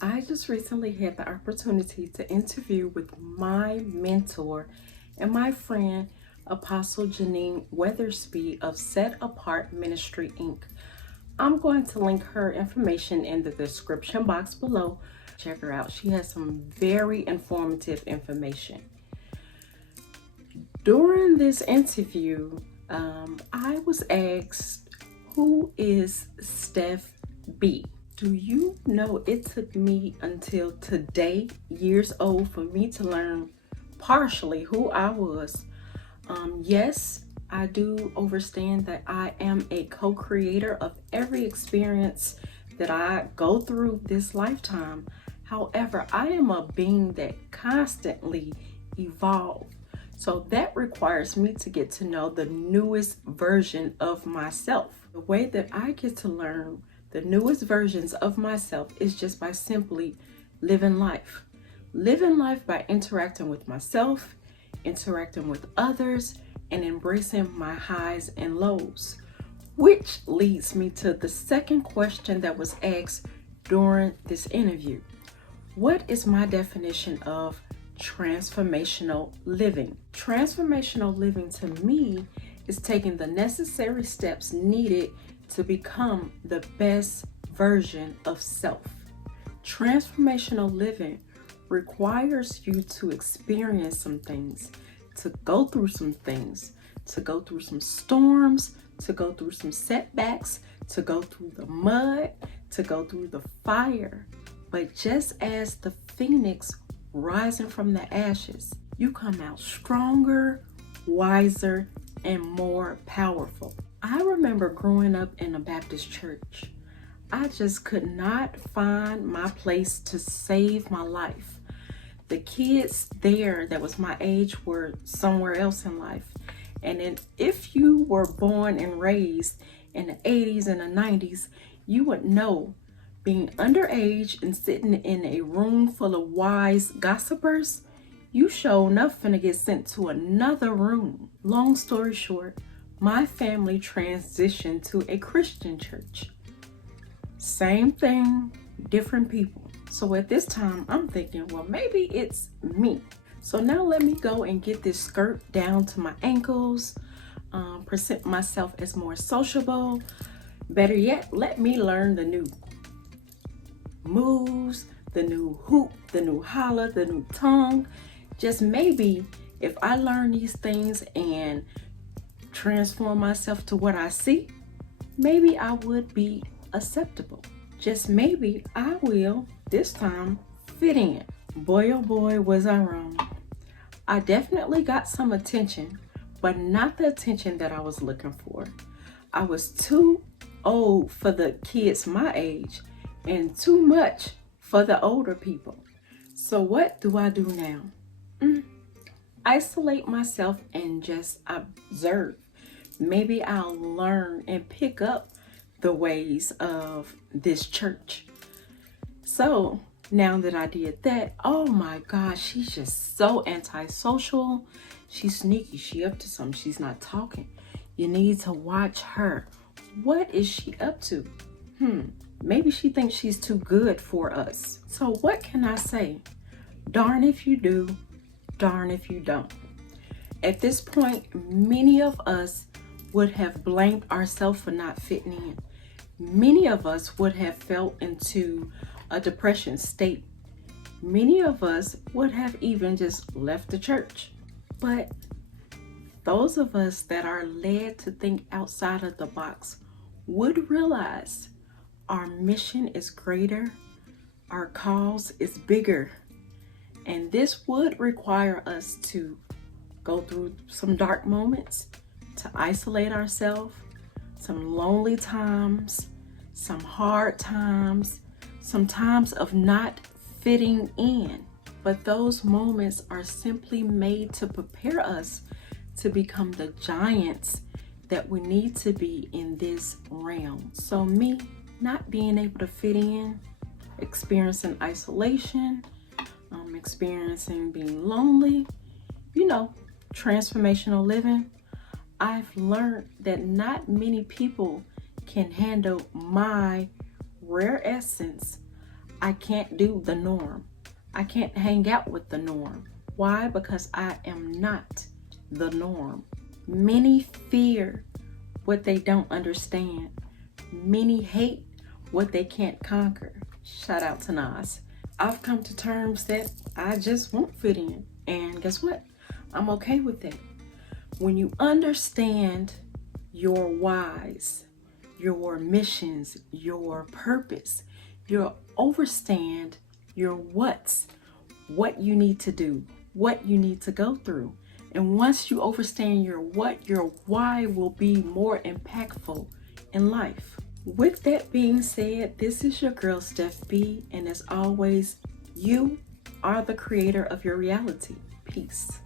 I just recently had the opportunity to interview with my mentor and my friend, Apostle Janine Weathersby of Set Apart Ministry, Inc. I'm going to link her information in the description box below. Check her out. She has some very informative information. During this interview, I was asked, who is Steph B? Do you know it took me until today, years old, for me to learn partially who I was? Yes, I do understand that I am a co-creator of every experience that I go through this lifetime. However, I am a being that constantly evolves. So that requires me to get to know the newest version of myself. The way that I get to learn the newest versions of myself is just by simply living life. Living life by interacting with myself, interacting with others, and embracing my highs and lows. Which leads me to the second question that was asked during this interview. What is my definition of transformational living? Transformational living to me is taking the necessary steps needed to become the best version of self. Transformational living requires you to experience some things, to go through some things, to go through some storms, to go through some setbacks, to go through the mud, to go through the fire. But just as the phoenix rising from the ashes, you come out stronger, wiser, and more powerful. I remember growing up in a Baptist church. I just could not find my place to save my life. The kids there that was my age were somewhere else in life. And then if you were born and raised in the 80s and the 90s, you would know being underage and sitting in a room full of wise gossipers, you sure enough finna get sent to another room. Long story short, my family transitioned to a Christian church. Same thing, different people. So at this time, I'm thinking, well, maybe it's me. So now let me go and get this skirt down to my ankles, present myself as more sociable. Better yet, let me learn the new moves, the new hoop, the new holla, the new tongue. Just maybe if I learn these things and transform myself to what I see, maybe I would be acceptable. Just maybe I will this time fit in. Boy, oh boy, was I wrong. I definitely got some attention, but not the attention that I was looking for. I was too old for the kids my age and too much for the older people. So what do I do now? Isolate myself and just observe. Maybe I'll learn and pick up the ways of this church. So now that I did that, oh my gosh, she's just so antisocial. She's sneaky. She up to something. She's not talking. You need to watch her. What is she up to? Maybe she thinks she's too good for us. So what can I say? Darn if you do, darn if you don't. At this point, many of us would have blamed ourselves for not fitting in. Many of us would have fell into a depression state. Many of us would have even just left the church. But those of us that are led to think outside of the box would realize our mission is greater, our cause is bigger, and this would require us to go through some dark moments, to isolate ourselves, some lonely times, some hard times, some times of not fitting in. But those moments are simply made to prepare us to become the giants that we need to be in this realm. So me not being able to fit in, experiencing isolation, experiencing being lonely, transformational living, I've learned that not many people can handle my rare essence I can't do the norm. I can't hang out with the norm. Why? Because I am not the norm. Many fear what they don't understand. Many hate what they can't conquer. Shout out to Nas. I've come to terms that I just won't fit in. And guess what? I'm okay with that. When you understand your whys, your missions, your purpose, you'll understand your what's, what you need to do, what you need to go through. And once you understand your what, your why will be more impactful in life. With that being said, this is your girl, Steph B. And as always, you are the creator of your reality. Peace.